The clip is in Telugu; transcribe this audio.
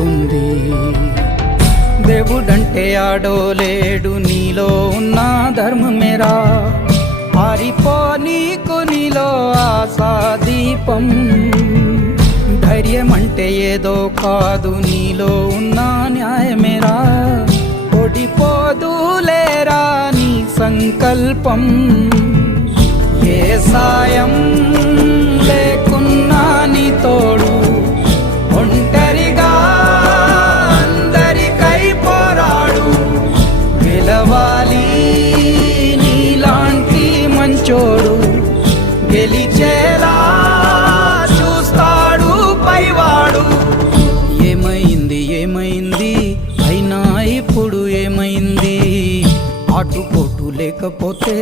వస్తుంది. దేవుడంటే ఆడోలేడు, నీలో ఉన్న ధర్మమేరా, ఆరిపో నీకు నీలో ఆశా దీపం. ధైర్యం అంటే ఏదో కాదు, నీలో ఉన్న న్యాయమేరా, ఓడిపోదులేరా నీ సంకల్పం. ఏ సాయం లేకున్నా నీ తోడు, ఒంటరిగా అందరికై పోరాడు. గెలవాలి నీలాంటి మంచోడు, గెలిచేలా చూస్తాడు పైవాడు. ఏమైంది ఏమైంది అయినా ఇప్పుడు ఏమైంది, ఆటుపోటు లేకపోతే